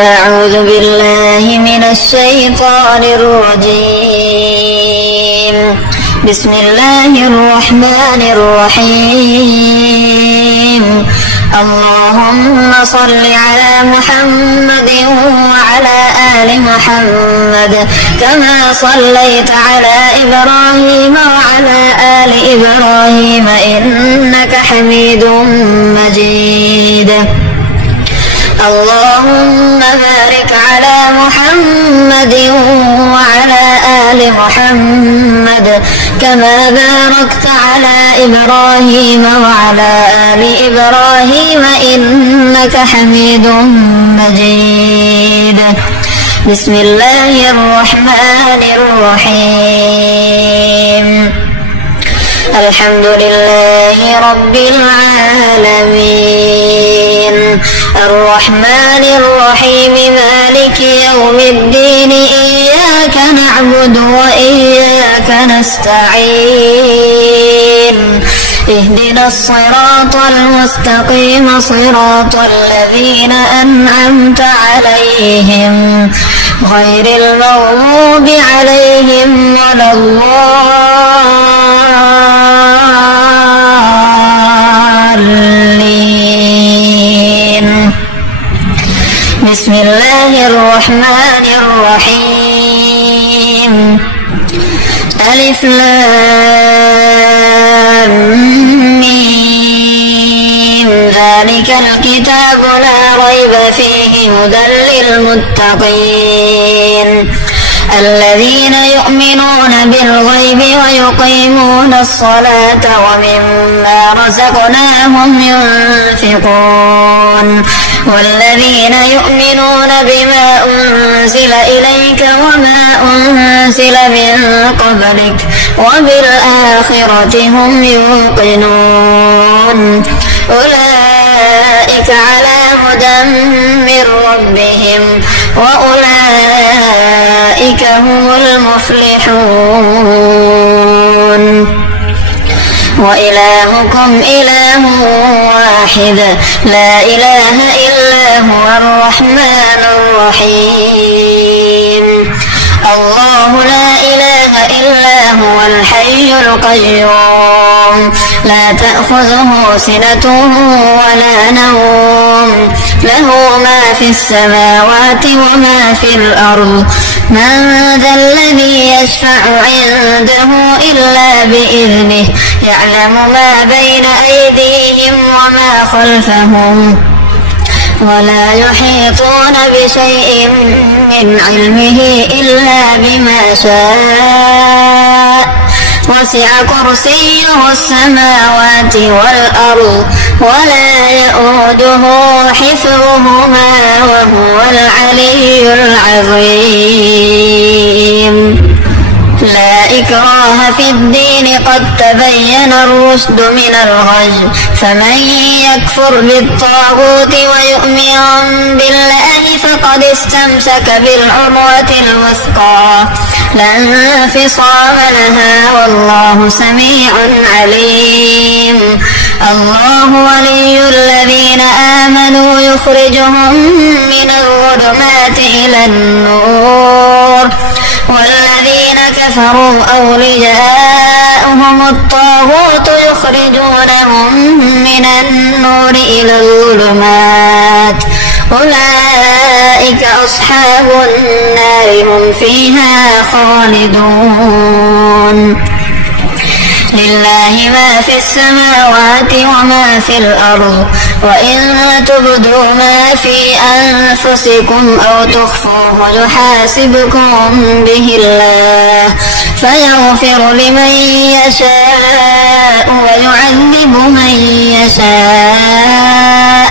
أعوذ بالله من الشيطان الرجيم. بسم الله الرحمن الرحيم. اللهم صل على محمد وعلى آل محمد كما صليت على إبراهيم وعلى آل إبراهيم إنك حميد مجيد. اللهم بارك على محمد وعلى آل محمد كما باركت على إبراهيم وعلى آل إبراهيم إنك حميد مجيد. بسم الله الرحمن الرحيم. الحمد لله رب العالمين الرحمن الرحيم مالك يوم الدين إياك نعبد وإياك نستعين اهدنا الصراط المستقيم صراط الذين أنعمت عليهم غير المغضوب عليهم ولا الضالين. بسم الله الرحمن الرحيم. ألف لام ميم ذلك الكتاب لا ريب فيه هدى للمتقين الذين يؤمنون بالغيب ويقيمون الصلاة ومما رزقناهم ينفقون والذين يؤمنون بما أنزل إليك وما أنزل من قبلك وبالآخرة هم يوقنون أولئك على هدى من ربهم وأولئك هم المفلحون. وإلهكم إله واحد لا إله إلا هو الرحمن الرحيم. الله لا إله إلا هو الحي القيوم لا تأخذه سنة ولا نوم له ما في السماوات وما في الأرض من ذا الذي يشفع عنده إلا بإذنه يعلم ما بين أيديهم وما خلفهم ولا يحيطون بشيء من علمه إلا بما شاء وسع كرسيه السماوات والأرض ولا يؤوده حفظهما وهو العلي العظيم. لا إكراه في الدين قد تبين الرشد من الغي فمن يكفر بالطاغوت ويؤمن بالله فقد استمسك بالعروة الوثقى لا انفصام لها والله سميع عليم. الله ولي الذين آمنوا يخرجهم من الظلمات إلى النور والذين كفروا أولياؤهم الطاغوت يخرجونهم من النور إلى الظلمات أولئك أصحاب النار هم فيها خالدون. لله ما في السماوات وما في الأرض وإن تبدوا ما في أنفسكم أو تخفوه يحاسبكم به الله فيغفر لمن يشاء ويعذب من يشاء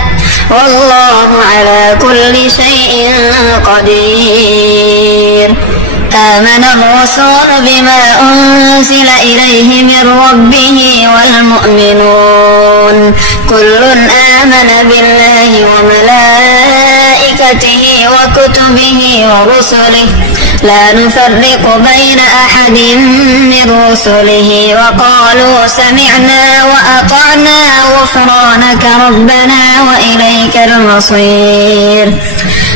والله على كل شيء قدير. آمن الرسول بما أنزل إليه من ربه والمؤمنون كل آمن بالله وملائكته وكتبه ورسله لا نفرق بين أحد من رسله وقالوا سمعنا وأطعنا غفرانك ربنا وإليك المصير.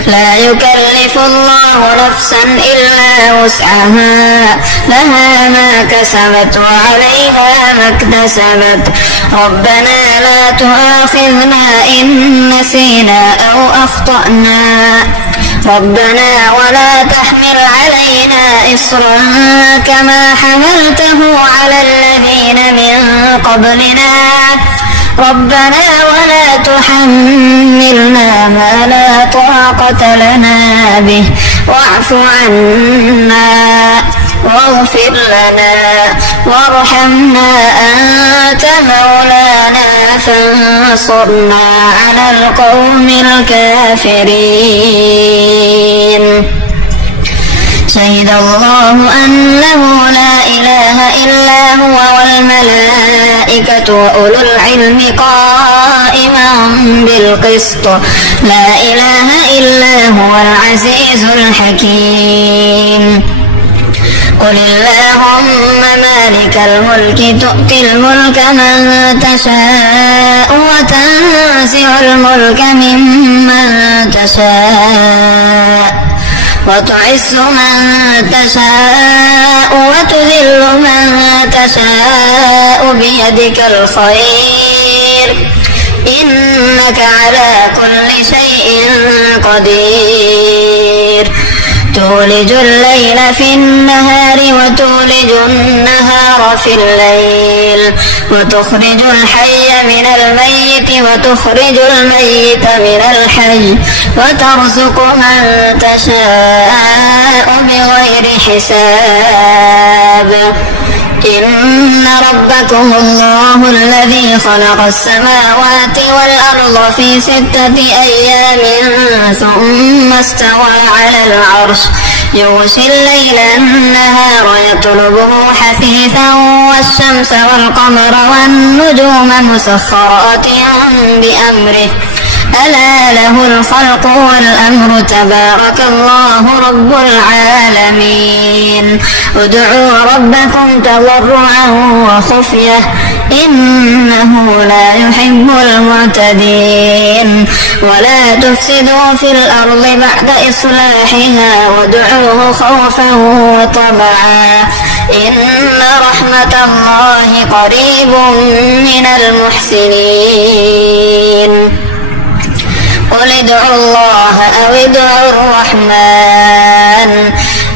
لا يكلف الله نفسا إلا وسعها لها ما كسبت وعليها ما اكتسبت ربنا لا تؤاخذنا إن نسينا أو أخطأنا ربنا ولا تحمل علينا إصرا كما حملته على الذين من قبلنا ربنا ولا تحملنا ما لا طاقة لنا به واعف عنا واغفر لنا وارحمنا أنت مولانا فانصرنا على القوم الكافرين شهد الله أنه لا إله إلا هو والملائكة وأولو العلم قائما بالقسط لا إله إلا هو العزيز الحكيم قل اللهم مالك الملك تؤتي الملك من تشاء وتنزع الملك ممن تشاء وتعز من تشاء وتذل من تشاء بيدك الخير إنك على كل شيء قدير تولج الليل في النهار وتولج النهار في الليل وتخرج الحي من الميت وتخرج الميت من الحي وترزق من تشاء بغير حساب إن ربكم الله الذي خلق السماوات والأرض في 6 أيام ثم استوى على العرش يغشي الليل النهار يطلبه حثيثا والشمس والقمر والنجوم مسخرات بأمره ألا له الخلق والأمر تبارك الله رب العالمين ادعوا ربكم تضرعا وخفية إنه لا يحب المعتدين ولا تفسدوا في الأرض بعد إصلاحها وادعوه خوفا وطمعا إن رحمة الله قريب من المحسنين قل ادعوا الله أو ادعوا الرحمن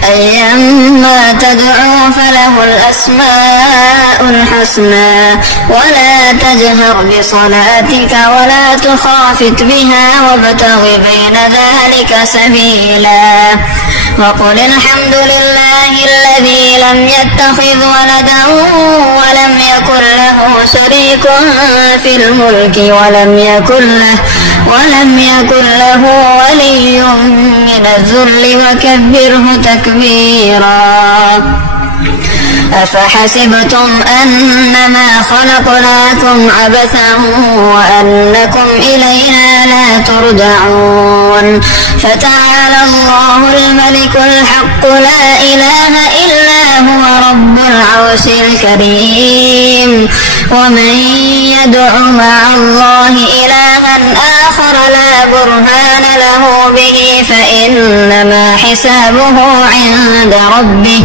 أيما تدعوا فله الأسماء الحسنى ولا تجهر بصلاتك ولا تخافت بها وابتغ بين ذلك سبيلا وقل الحمد لله الذي لم يتخذ ولدا ولم يكن له شريك في الملك ولم يكن له ولي من الذل وكبره تكبيرا أفحسبتم أنما خلقناكم عبثا وأنكم إلينا لا ترجعون فتعالى الله الملك الحق لا إله إلا هو رب العرش الكريم ومن يدع مع الله إلها آخر لا برهان له به فإنما حسابه عند ربه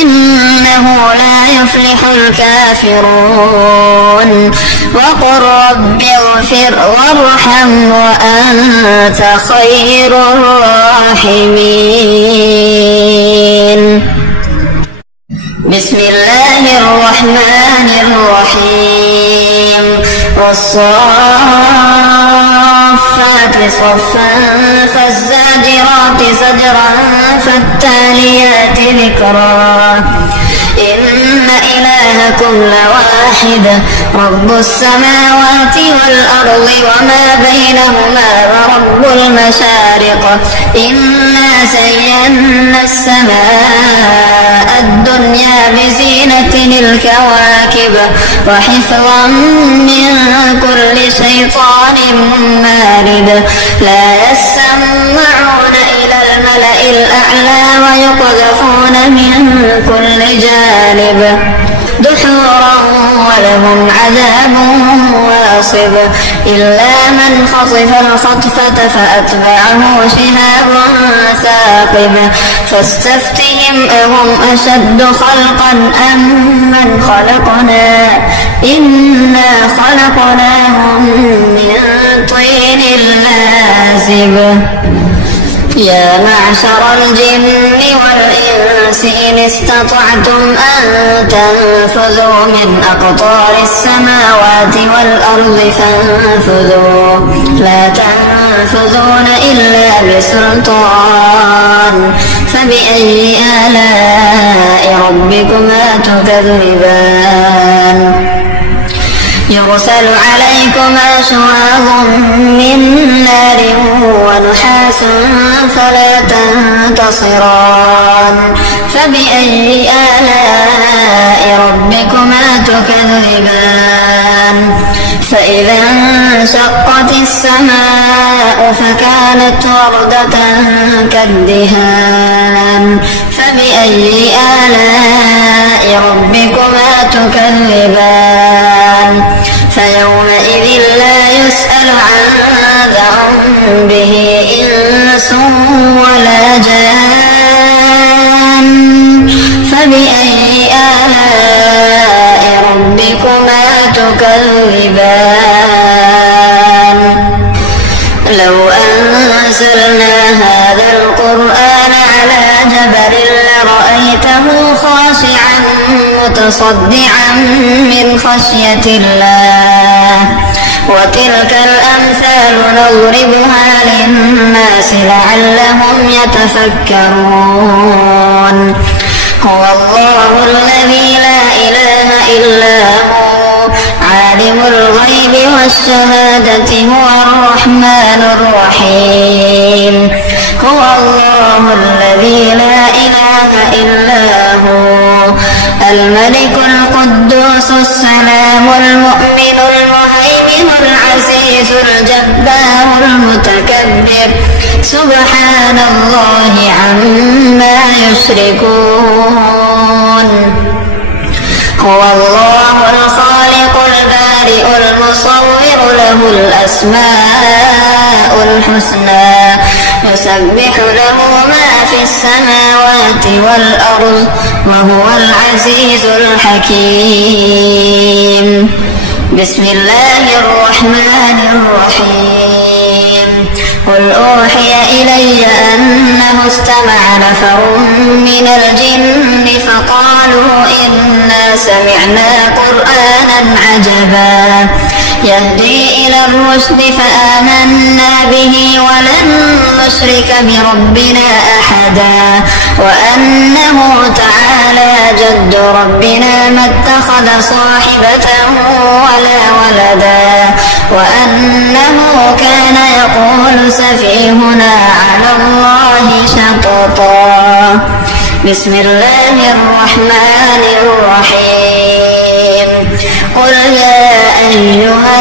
إنه لا يفلح الكافرون وقل رب اغفر وارحم وأنت خير الراحمين بسم الله الرحمن الرحيم والصافات صفا فالزاجرات زجرا فالتاليات ذكرا إن إلهكم لواحد رب السماوات والأرض وما بينهما ورب المشارق إنا زينا السماء الدنيا بزينة الكواكب وحفظا من كل شيطان مارد لا يسمعون إلى الملأ الأعلى ويقذفون من كل جانب دحورا ولهم عذاب واصب إلا من خطف الخطفة فأتبعه شهاب ثاقب فاستفتهم أهم أشد خلقا أم من خلقنا إنا خلقناهم من طين لازب يا معشر الجن والإنس إن استطعتم أن تنفذوا من أقطار السماوات والأرض فانفذوا لا تنفذون إلا بسلطان فبأي آلاء ربكما تكذبان يرسل عليكما شواظ من نار ونحاس فلا تنتصران فبأي آلاء ربكما تكذبان فإذا انشقت السماء فكانت وردة كالدهان فبأي آلاء ربكما تكذبان فيومئذ لا يسأل عن ذنبه إنس ولا جان فبأي آلاء ربكما تكذبان لو أنزلنا هذا القرآن على جبل لرأيته خاشعا متصدعا من خشية الله وتلك الأمثال نضربها للناس لعلهم يتفكرون هو الله الذي لا إله إلا هو عالم الغيب والشهادة هو الرحمن الرحيم هو الله الذي لا إله إلا هو الملك القدوس السلام المؤمن المهيمن العزيز الجبار المتكبر سبحان الله عما يشركون هو الله الخالق البارئ المصور له الأسماء الحسنى يسبح له ما في السماوات والأرض وهو العزيز الحكيم بسم الله الرحمن الرحيم قل أوحي إلي أنه استمع نفر من الجن فقالوا إنا سمعنا قرآنا عجبا يهدي إلى الرشد فآمنا به ولن نشرك بربنا أحدا وأنه تعالى جد ربنا ما اتخذ صاحبة ولا ولدا وأنه كان يقول سفيهنا على الله شططا بسم الله الرحمن الرحيم قل يا أيها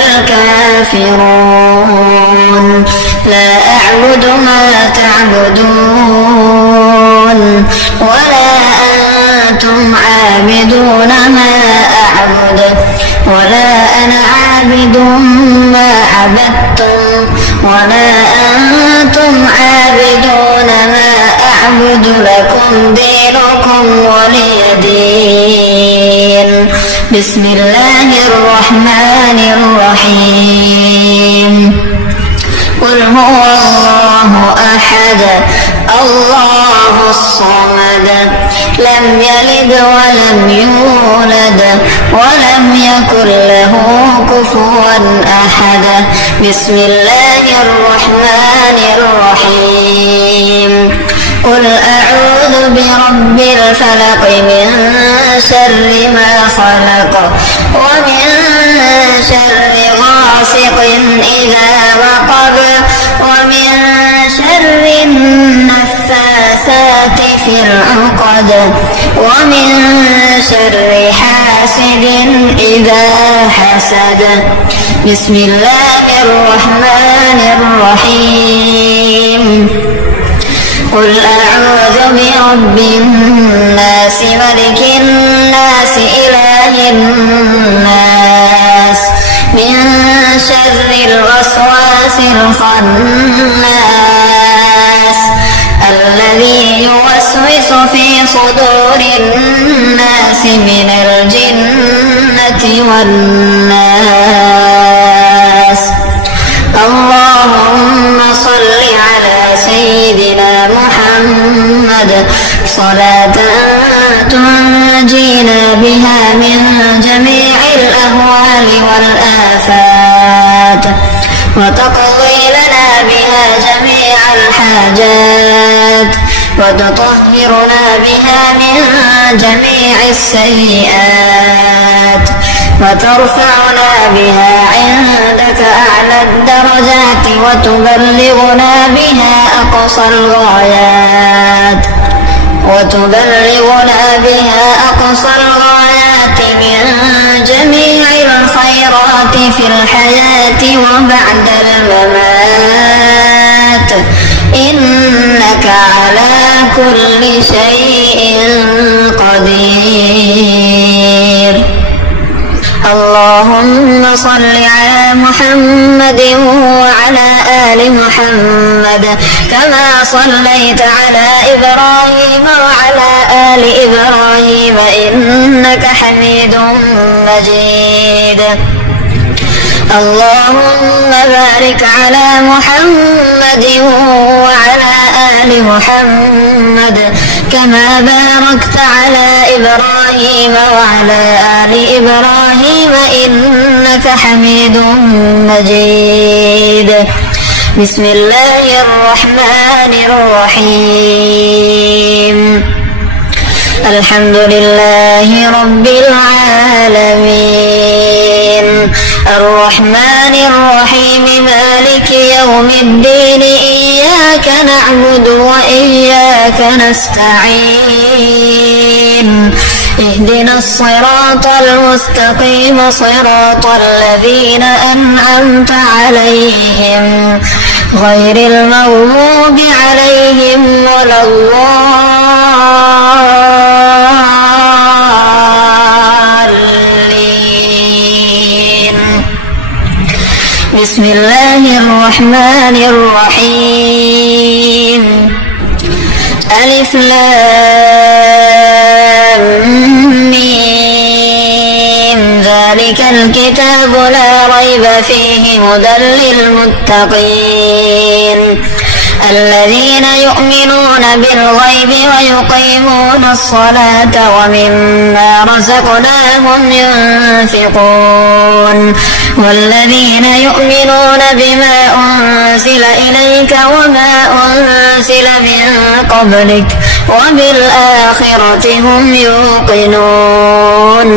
الكافرون لا أعبد ما تعبدون ولا أنتم عابدون ما أعبد ولا أنا عابد ما عبدتم ولا أنتم عابدون ما أعبد لكم دينكم ولي دين بسم الله الرحمن الرحيم قل هو الله أحد الله الصمد لم يلد ولم يولد ولم يكن له كفوا أحد بسم الله الرحمن الرحيم قل أعوذ برب الفلق من شر ما خلق ومن شر غاسق إذا وقب ومن شر النفاثات في العقد ومن شر حاسد إذا حسد بسم الله الرحمن الرحيم قل أعوذ برب الناس ملك الناس إله الناس من شر الخناس الذي يوسوس في صدور الناس من الجنة والناس. اللهم صل على سيدنا محمد صلاة تنجينا بها من جميع الأهوال والآفات وتقضي لنا بها جميع الحاجات وتطهرنا بها من جميع السيئات وترفعنا بها عندك أعلى الدرجات وتبلغنا بها أقصى الغايات من جميع الخيرات في الحياة وبعد الممات إنك على كل شيء قدير. اللهم صل على محمد وعلى آل محمد كما صليت على إبراهيم وعلى آل إبراهيم إنك حميد مجيد. اللهم بارك على محمد وعلى آل محمد كما باركت على إبراهيم وعلى آل إبراهيم إنك حميد مجيد. بسم الله الرحمن الرحيم. الحمد لله رب العالمين الرحمن الرحيم مالك يوم الدين إياك نعبد وإياك نستعين اهدنا الصراط المستقيم صراط الذين أنعمت عليهم غير المغضوب عليهم ولا الضالين. بسم الله الرحمن الرحيم. ألف لام ميم ذلك الكتاب لا ريب فيه هدى للمتقين الذين يؤمنون بالغيب ويقيمون الصلاة ومما رزقناهم ينفقون والذين يؤمنون بما أنزل إليك وما أنزل من قبلك وبالآخرة هم يوقنون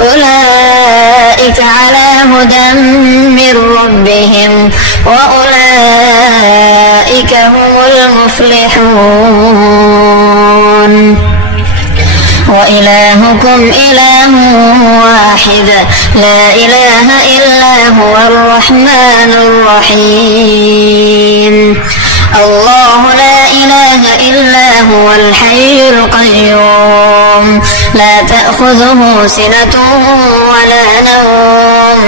أولئك على هدى من ربهم وأولئك هم المفلحون. وإلهكم إله واحد لا إله إلا هو الرحمن الرحيم. الله لا إله إلا هو الحي القيوم لا تأخذه سنة ولا نوم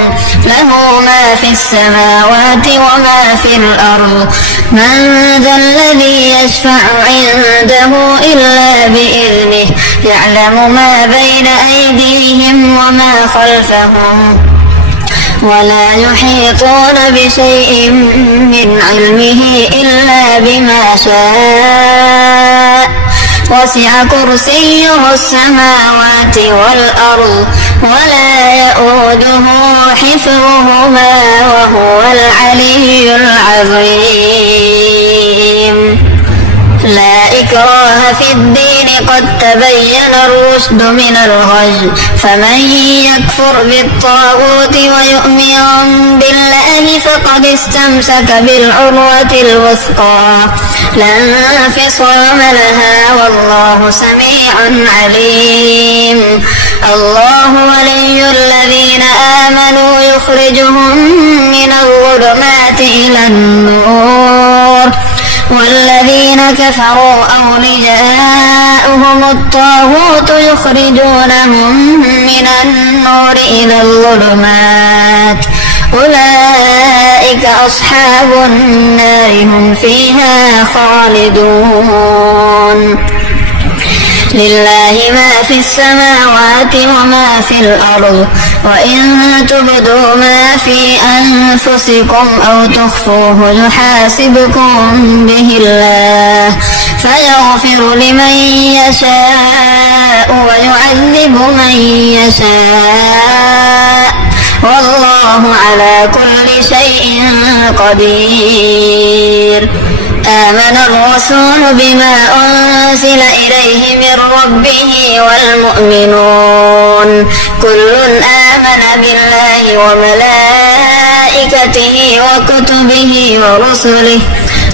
له ما في السماوات وما في الأرض من ذا الذي يشفع عنده إلا بإذنه يعلم ما بين أيديهم وما خلفهم ولا يحيطون بشيء من علمه إلا بما شاء وسع كرسيه السماوات والأرض ولا يؤوده حفظهما وهو العلي العظيم. لا إكراه في الدين قد تبين الرشد من الغي فمن يكفر بالطاغوت ويؤمن بالله فقد استمسك بالعروة الوثقى لا انفصام لها والله سميع عليم. الله ولي الذين آمنوا يخرجهم من الظلمات إلى النور والذين كفروا أولياؤهم الطاغوت يخرجونهم من النور إلى الظلمات أولئك أولئك أصحاب النار هم فيها خالدون. لله ما في السماوات وما في الأرض، وإن تبدوا ما في أنفسكم أو تخفوه يحاسبكم به الله فيغفر لمن يشاء ويعذب من يشاء، والله على كل شيء قدير. آمن الرسول بما أنزل إليه من ربه والمؤمنون كل آمن بالله وملائكته وكتبه ورسله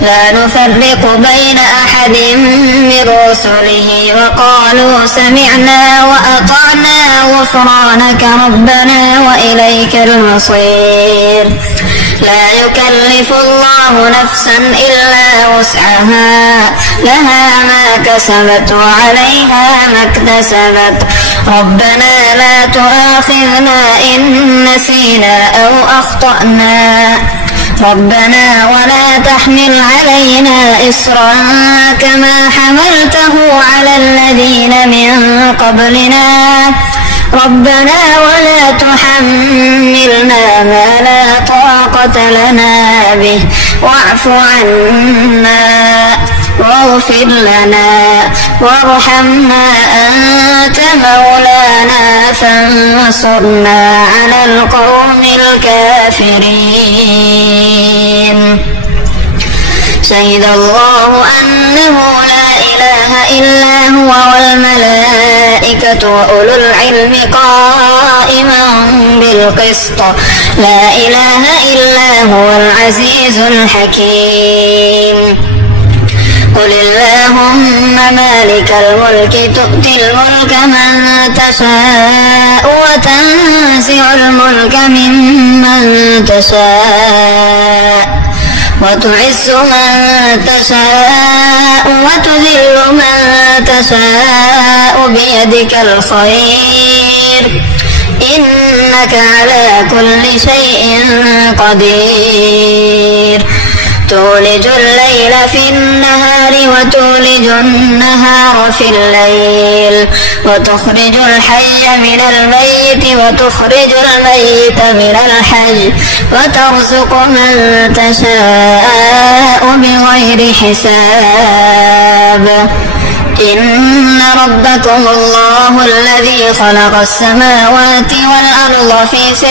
لا نفرق بين أحد من رسله وقالوا سمعنا وأطعنا غفرانك ربنا وإليك المصير. لا يكلف الله نفسا إلا وسعها لها ما كسبت وعليها ما اكتسبت ربنا لا تؤاخذنا إن نسينا أو أخطأنا ربنا ولا تحمل علينا إصرا كما حملته على الذين من قبلنا ربنا ولا تحملنا ما لا طاقة لنا به واعف عنا واغفر لنا وارحمنا أنت مولانا فانصرنا على القوم الكافرين. شهد الله أنه لا إله إلا هو والملائكة وأولو العلم قائما بالقسط لا إله إلا هو العزيز الحكيم. قل اللهم مالك الملك تؤتي الملك من تشاء وتنزع الملك ممن تشاء وتعز من تشاء وتذل من تشاء بيدك الخير إنك على كل شيء قدير. تولج الليل في النهار وتولج النهار في الليل وتخرج الحي من الميت وتخرج الميت من الحي وترزق من تشاء بغير حساب. إن ربكم الله الذي خلق السماوات والأرض في 6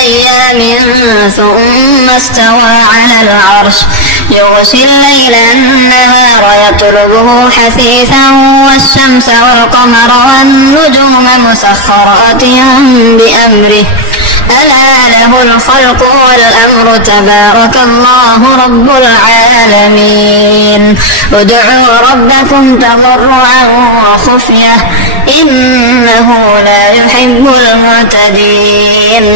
أيام ثم استوى على العرش يغشي الليل النهار يطلبه حثيثا والشمس والقمر والنجوم مسخرات بأمره ألا له الخلق والأمر تبارك الله رب العالمين. ادعوا ربكم تضرعا وخفية إنه لا يحب المعتدين.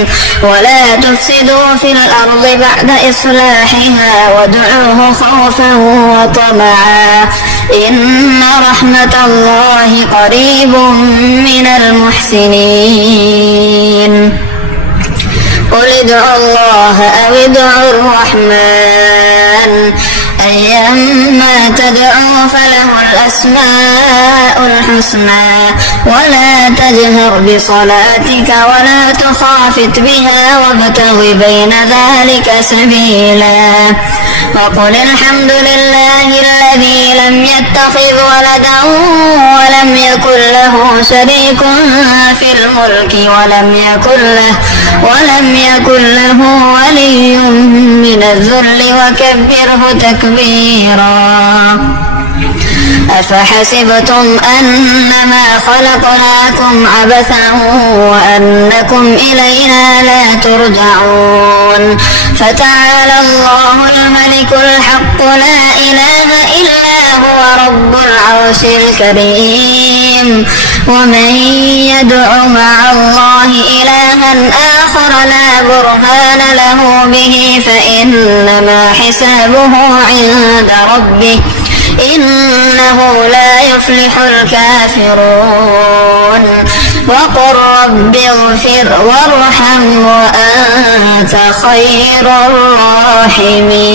ولا تفسدوا في الأرض بعد إصلاحها وادعوه خوفا وطمعا إن رحمة الله قريب من المحسنين. قل ادعوا الله أو ادعوا الرحمن أيما تدعوا فله الأسماء الحسنى ولا تجهر بصلاتك ولا تخافت بها وابتغ بين ذلك سبيلا. وقل الحمد لله الذي لم يتخذ ولدا ولم يكن له شريك في الملك ولم يكن له ولي من الذل وكبره تكبيرا. أفحسبتم أنما خلقناكم عبثا وأنكم إلينا لا ترجعون. فتعالى الله الملك الحق لا إله إلا هو رب العرش الكريم. ومن يدع مع الله إلها آخر لا برهان له به فإنما حسابه عند ربه إنه لا يفلح الكافرون. وقل رب اغفر وارحم وأنت خير الراحمين.